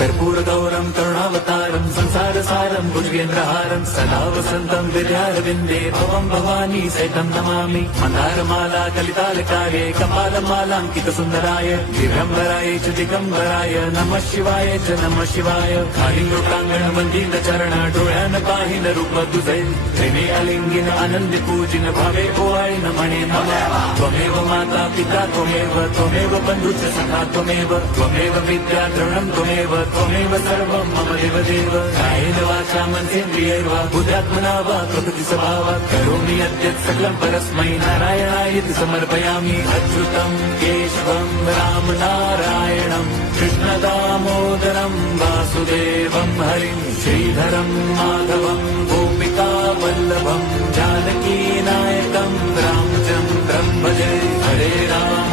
कर्पूरगौरं करुणावतारं संसारसारं भुजगेन्द्रहारं सदा वसन्तं विद्यारविन्दे भवं भवानी सहितं नमामि। मन्दारमाला कलितालकारे कपालमालाङ्कितसुन्दराय दिगम्बराय च दिगम्बराय नमः शिवाय च नमः शिवाय। कालिंगोटांगण वंदित चरण डोळ्यान पाहिन रूप तुझे प्रेमे अलिंगिन आनंद पूजिन भावे ओवाळीन म्हणे नमः। त्वमेव माता पिता त्वमेव बंधुच सखा त्वमेव विद्या द्रवणं त्वमेव सर्वं मम देवदेव। कायेन वाचा मनसेन्द्रियैर्वा बुद्ध्यात्मना वा प्रकृति स्वभावात् करोमि यद्यत् सकलं परस्मै नारायणायेति समर्पयामि। अच्युतं केशवं राम नारायणं कृष्णदामोदरं वासुदेवं हरिं श्रीधरं माधवं गोपिका वल्लभं जानकी नायकं रामचन्द्रं भजे। हरे राम